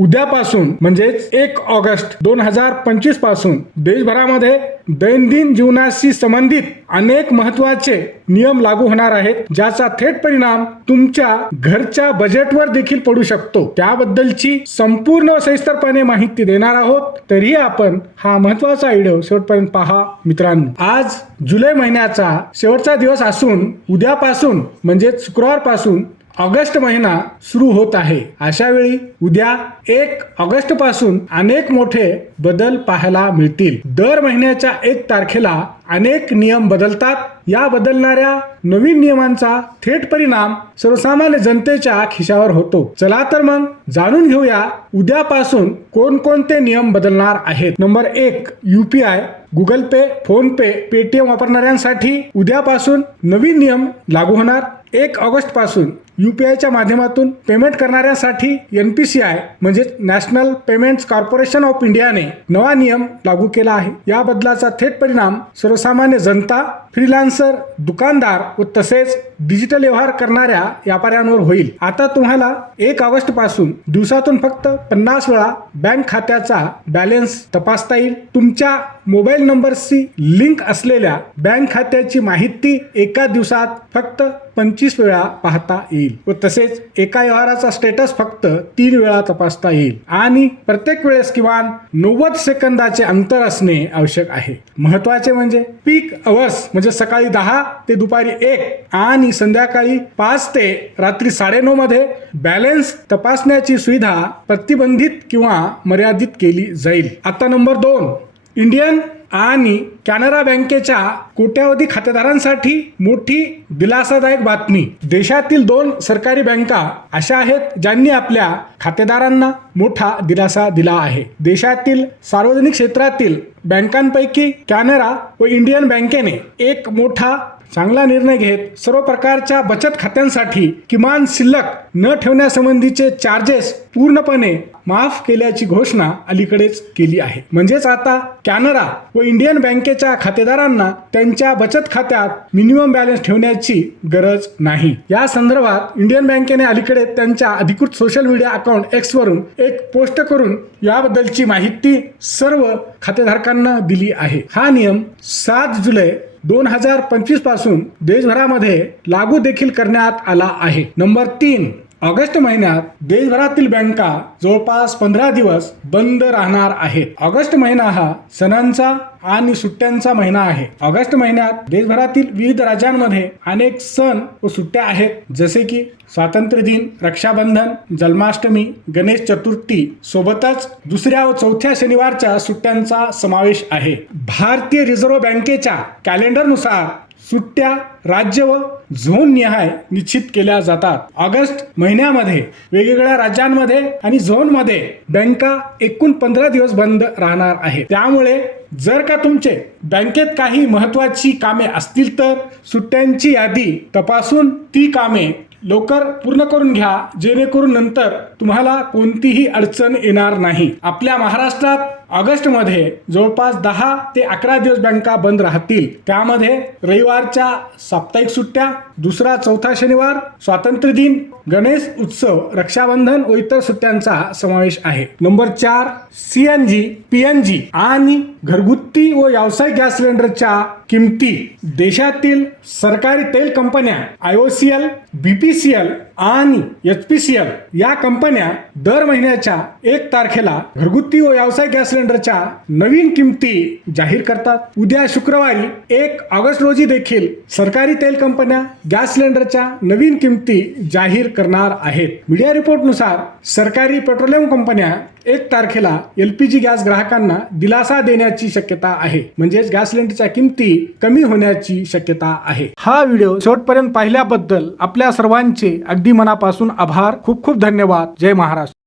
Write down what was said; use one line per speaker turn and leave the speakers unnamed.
उद्यापासून म्हणजेच एक ऑगस्ट दोन हजार पंचवीसपासून देशभरामध्ये दैनंदिन जीवनाशी संबंधित अनेक महत्त्वाचे नियम लागू होणार आहेत ज्याचा थेट परिणाम तुमच्या घरच्या बजेटवर देखील पडू शकतो. त्याबद्दलची संपूर्ण सविस्तरपणे माहिती देणार आहोत. तरीही आपण हा महत्त्वाचा व्हिडिओ शेवटपर्यंत पहा मित्रांनो. आज जुलै महिन्याचा शेवटचा दिवस असून उद्यापासून म्हणजे शुक्रवारपासून ऑगस्ट महिना सुरू होत आहे. अशा वेळी उद्या एक ऑगस्टपासून अनेक मोठे बदल पाहायला मिळतील. दर महिन्याच्या एक तारखेला अनेक नियम बदलतात. या बदलणाऱ्या नवीन नियमांचा थेट परिणाम सर्वसामान्य जनतेच्या खिशावर होतो. चला तर मग जाणून घेऊया उद्यापासून कोणकोणते नियम बदलणार आहेत. नंबर एक UPI Google Pay phone pay Paytm वापरणाऱ्यांसाठी उद्यापासून नवीन नियम लागू होणार. एक ऑगस्टपासून युपीआयच्या माध्यमातून पेमेंट करणाऱ्यांसाठी आय म्हणजे नॅशनल पेमेंट्स कॉर्पोरेशन ऑफ इंडियाने नवा नियम लागू केला आहे. या बदलाचा थेट परिणाम सर्वसामान्य जनता फ्रीलान्सर दुकानदार व तसेच डिजिटल व्यवहार करणाऱ्या व्यापाऱ्यांवर होईल. आता तुम्हाला एक ऑगस्टपासून दिवसातून फक्त पन्नास वेळा बँक खात्याचा बॅलन्स तपासता येईल. तुमच्या मोबाईल नंबरशी लिंक असलेल्या बँक खात्याची माहिती एका दिवसात फक्त पंचवीस वेळा पाहता येईल. व तसेच एका व्यवहाराचा स्टेटस फक्त तीन वेळा तपासता येईल. आणि प्रत्येक वेळेस किमान नव्वद सेकंदाचे अंतर असणे आवश्यक आहे. महत्त्वाचे म्हणजे पीक अवर्स म्हणजे सकाळी दहा ते दुपारी एक आणि संध्याकाळी पाच ते रात्री साडेनऊ मध्ये बॅलेन्स तपासण्याची सुविधा प्रतिबंधित किंवा मर्यादित केली जाईल. आता नंबर दोन इंडियन आणि कॅनरा बँकेच्या कोट्यावधी खातेदारांसाठी मोठी दिलासादायक बातमी. देशातील दोन सरकारी बँका अशा आहेत ज्यांनी आपल्या खातेदारांना मोठा दिलासा दिला आहे. देशातील सार्वजनिक क्षेत्रातील बँकांपैकी कॅनरा व इंडियन बँकेने एक मोठा चांगला निर्णय घेत सर्व प्रकारच्या बचत खात्यांसाठी किमान शिल्लक न ठेवण्यासंबंधीचे चार्जेस पूर्णपणे माफ केल्याची घोषणा अलीकडेच केली आहे. म्हणजेच आता कॅनरा व इंडियन बँकेच्या खातेदारांना त्यांच्या बचत खात्यात मिनिमम बॅलन्स ठेवण्याची गरज नाही. या संदर्भात इंडियन बँकेने अलीकडे त्यांच्या अधिकृत सोशल मीडिया अकाउंट एक्स वरून एक पोस्ट करून याबद्दलची माहिती सर्व खातेधारकांना दिली आहे. हा नियम सात जुलै दोन हजार पंचवीसपासून देशभरामध्ये लागू देखील करण्यात आला आहे. नंबर तीन ऑगस्ट महिन्यात देशभरातील बँका जवळपास पंधरा दिवस बंद राहणार आहेत. ऑगस्ट महिना हा सणांचा आणि सुट्ट्यांचा महिना आहे. ऑगस्ट महिन्यात देशभरातील विविध राज्यांमध्ये अनेक सण व सुट्ट्या आहेत. जसे की स्वातंत्र्य दिन रक्षाबंधन जन्माष्टमी गणेश चतुर्थी सोबतच दुसऱ्या व चौथ्या शनिवारच्या सुट्ट्यांचा समावेश आहे. भारतीय रिझर्व्ह बँकेच्या कॅलेंडरनुसार सुट्ट्या राज्य व झोन निहाय निश्चित केल्या जातात. ऑगस्ट महिन्यामध्ये वेगवेगळ्या राज्यांमध्ये आणि झोनमध्ये बँका एकूण पंधरा दिवस बंद राहणार आहे त्यामुळे जर का तुमचे बँकेत काही महत्वाची कामे असतील तर सुट्ट्यांची यादी तपासून ती कामे लवकर पूर्ण करून घ्या जेणेकरून नंतर तुम्हाला कोणतीही अडचण येणार नाही. आपल्या महाराष्ट्रात ऑगस्टमध्ये जवळपास दहा ते अकरा दिवस बँका बंद राहतील. त्यामध्ये रविवारच्या साप्ताहिक सुट्ट्या दुसरा चौथा शनिवार स्वातंत्र्य दिन गणेश उत्सव रक्षाबंधन व इतर सुट्ट्यांचा समावेश आहे. नंबर चार सीएनजी पीएनजी आणि घरगुती व व्यावसायिक गॅस सिलेंडरच्या किमती. देशातील सरकारी तेल कंपन्या I O C L B P C L आणि एच पी सी एल या कंपन्या दर महिन्याच्या एक तारखेला घरगुती व व्यावसायिक गॅस सिलेंडरच्या नवीन किमती जाहीर करतात. उद्या शुक्रवारी एक ऑगस्ट रोजी देखील सरकारी तेल कंपन्या गॅस सिलेंडरच्या नवीन किमती जाहीर करणार आहेत. मीडिया रिपोर्टनुसार सरकारी पेट्रोलियम कंपन्या एक तारखेला एलपीजी गॅस ग्राहकांना दिलासा देण्याची शक्यता आहे. म्हणजेच गॅस सिलेंडरच्या किमती कमी होण्याची शक्यता आहे. हा व्हिडिओ शेवटपर्यंत पाहिल्याबद्दल आपल्या सर्वांचे अगदी मनापासून आभार. खूप खूप धन्यवाद. जय महाराष्ट्र.